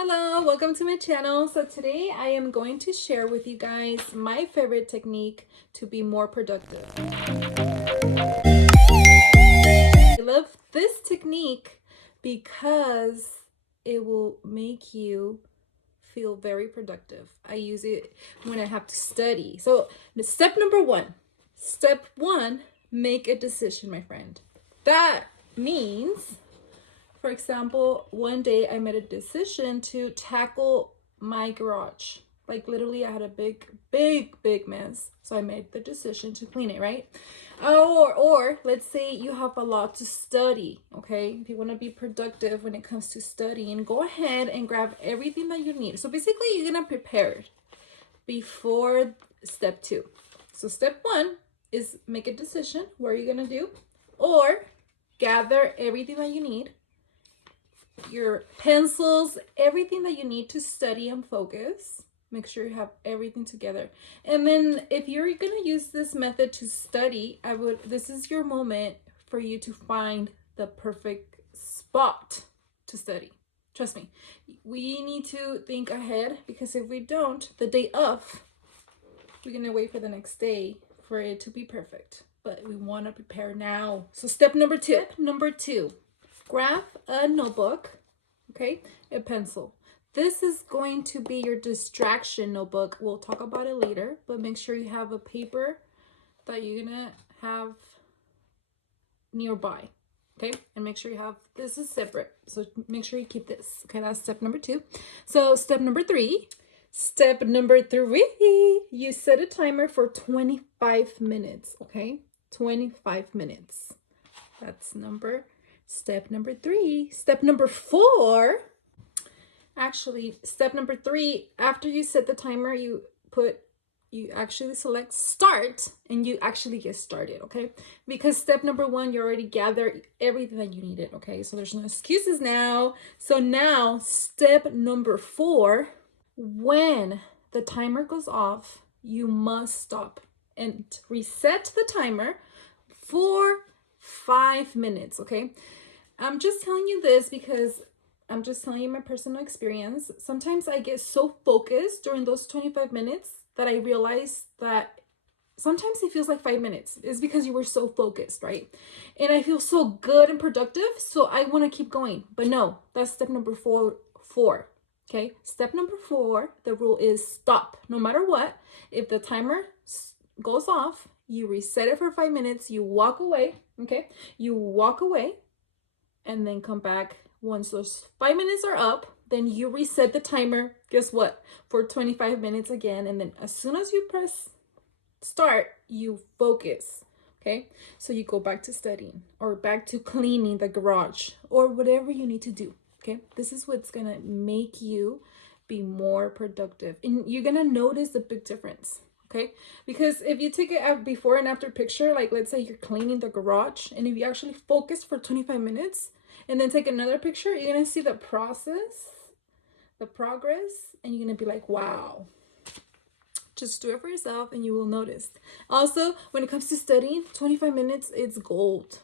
Hello, welcome to my channel. So today I am going to share with you guys my favorite technique to be more productive. I love this technique because it will make you feel very productive. I use it when I have to study. So the step one, make a decision, my friend. That means, for example, one day I made a decision to tackle my garage. Like literally I had a big mess. So I made the decision to clean it, right? Or let's say you have a lot to study, okay? If you want to be productive when it comes to studying, go ahead and grab everything that you need. So basically you're going to prepare it before step two. So step one is make a decision. What are you going to do? Or gather everything that you need, your pencils, everything that you need to study and focus. Make sure you have everything together. And then if you're going to use this method to study, this is your moment for you to find the perfect spot to study. Trust me, we need to think ahead, because if we don't, the day of, we're going to wait for the next day for it to be perfect. But we want to prepare now. So step number two, grab a notebook, okay, a pencil. This is going to be your distraction notebook. We'll talk about it later, but make sure you have a paper that you're gonna have nearby, okay? And make sure you have, this is separate, so make sure you keep this, okay? That's step number two. So step number three, you set a timer for 25 minutes, okay? 25 minutes. That's step number three. Step number four, step number three, after you set the timer, you actually select start and you actually get started, okay? Because step number one, you already gathered everything that you needed, okay? So there's no excuses now. So now step number four, when the timer goes off, you must stop and reset the timer for 5 minutes, okay? I'm just telling you this because I'm just telling you my personal experience. Sometimes I get so focused during those 25 minutes that I realize that sometimes it feels like 5 minutes. It's because you were so focused, right? And I feel so good and productive, so I want to keep going. But no, that's step number four. Okay, step number four, the rule is stop. No matter what, if the timer goes off, you reset it for 5 minutes, you walk away, okay? You walk away and then come back. Once those 5 minutes are up, then you reset the timer, guess what, for 25 minutes again. And then as soon as you press start, you focus, okay? So you go back to studying or back to cleaning the garage or whatever you need to do, okay? This is what's gonna make you be more productive, and you're gonna notice the big difference, okay? Because if you take a before and after picture, like let's say you're cleaning the garage, and if you actually focus for 25 minutes and then take another picture, you're gonna see the process, the progress, and you're gonna be like, wow. Just do it for yourself and you will notice. Also, when it comes to studying, 25 minutes, it's gold.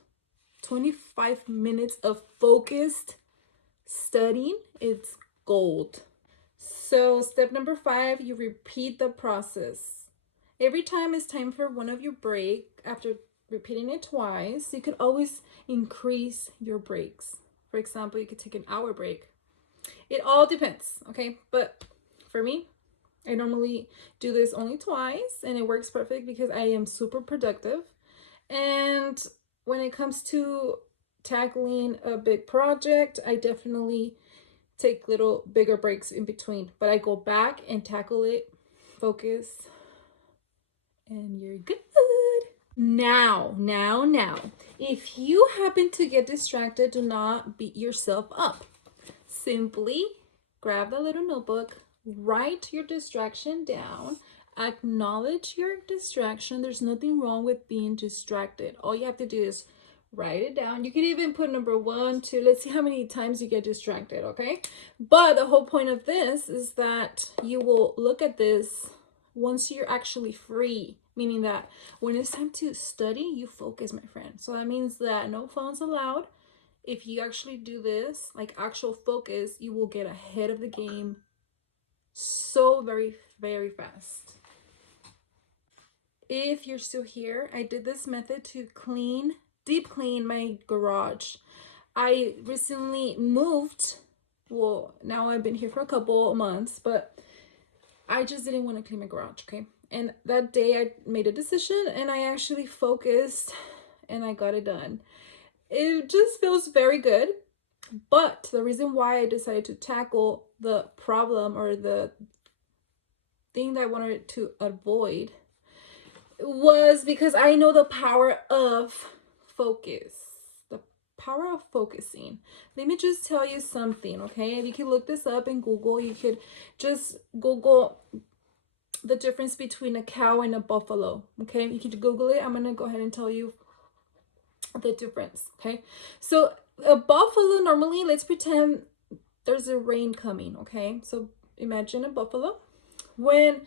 25 minutes of focused studying, it's gold. So step number five, you repeat the process. Every time it's time for one of your break, after repeating it twice, you could always increase your breaks. For example, you could take an hour break. It all depends, okay? But for me, I normally do this only twice, and it works perfect because I am super productive. And when it comes to tackling a big project, I definitely take little bigger breaks in between, but I go back and tackle it, focus, and you're good. Now, if you happen to get distracted, do not beat yourself up. Simply grab the little notebook, write your distraction down, acknowledge your distraction. There's nothing wrong with being distracted. All you have to do is write it down. You can even put number 1, 2. Let's see how many times you get distracted, okay? But the whole point of this is that you will look at this once you're actually free, meaning that when it's time to study, you focus, my friend. So that means that no phones allowed, if you actually do this, like actual focus, you will get ahead of the game so very, very fast. If you're still here, I did this method to deep clean my garage. I recently moved. Well, now I've been here for a couple of months, but I just didn't want to clean my garage, okay? And that day I made a decision and I actually focused and I got it done. It just feels very good. But the reason why I decided to tackle the problem or the thing that I wanted to avoid was because I know the power of focus. The power of focusing. Let me just tell you something, okay? You can look this up in Google. You could just Google the difference between a cow and a buffalo, okay? You can Google it. I'm going to go ahead and tell you the difference, okay? So a buffalo, normally, let's pretend there's a rain coming, okay? So imagine a buffalo. When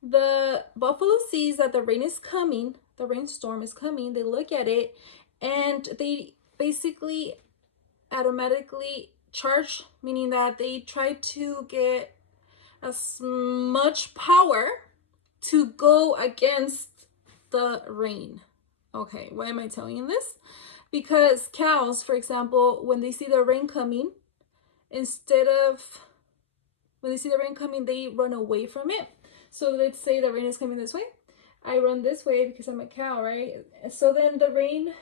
the buffalo sees that the rain is coming, the rainstorm is coming, they look at it and they basically automatically charge, meaning that they try to get as much power to go against the rain. Okay, why am I telling you this? Because cows, for example, when they see the rain coming, they run away from it. So let's say the rain is coming this way. I run this way because I'm a cow, right? So then the rain,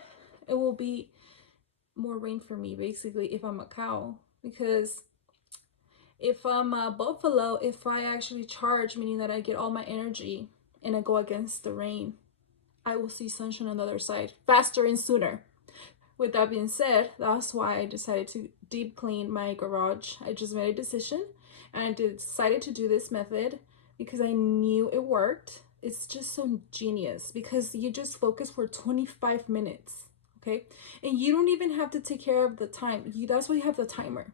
it will be more rain for me, basically, if I'm a cow. Because if I'm a buffalo, if I actually charge, meaning that I get all my energy and I go against the rain, I will see sunshine on the other side faster and sooner. With that being said, that's why I decided to deep clean my garage. I just made a decision and I decided to do this method because I knew it worked. It's just so genius because you just focus for 25 minutes, okay? And you don't even have to take care of the time. That's why you have the timer.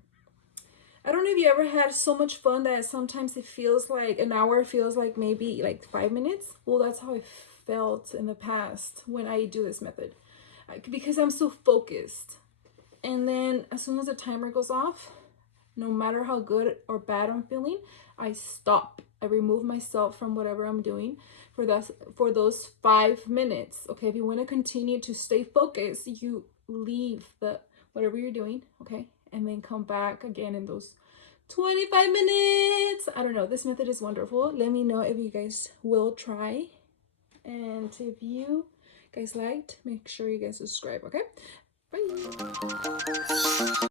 I don't know if you ever had so much fun that sometimes it feels like an hour feels like maybe like 5 minutes. Well, that's how I felt in the past when I do this method because I'm so focused. And then as soon as the timer goes off, no matter how good or bad I'm feeling, I stop. I remove myself from whatever I'm doing for those 5 minutes. Okay, if you want to continue to stay focused, you leave the whatever you're doing, okay, and then come back again in those 25 minutes. I don't know. This method is wonderful. Let me know if you guys will try. And if you guys liked, make sure you guys subscribe, okay? Bye.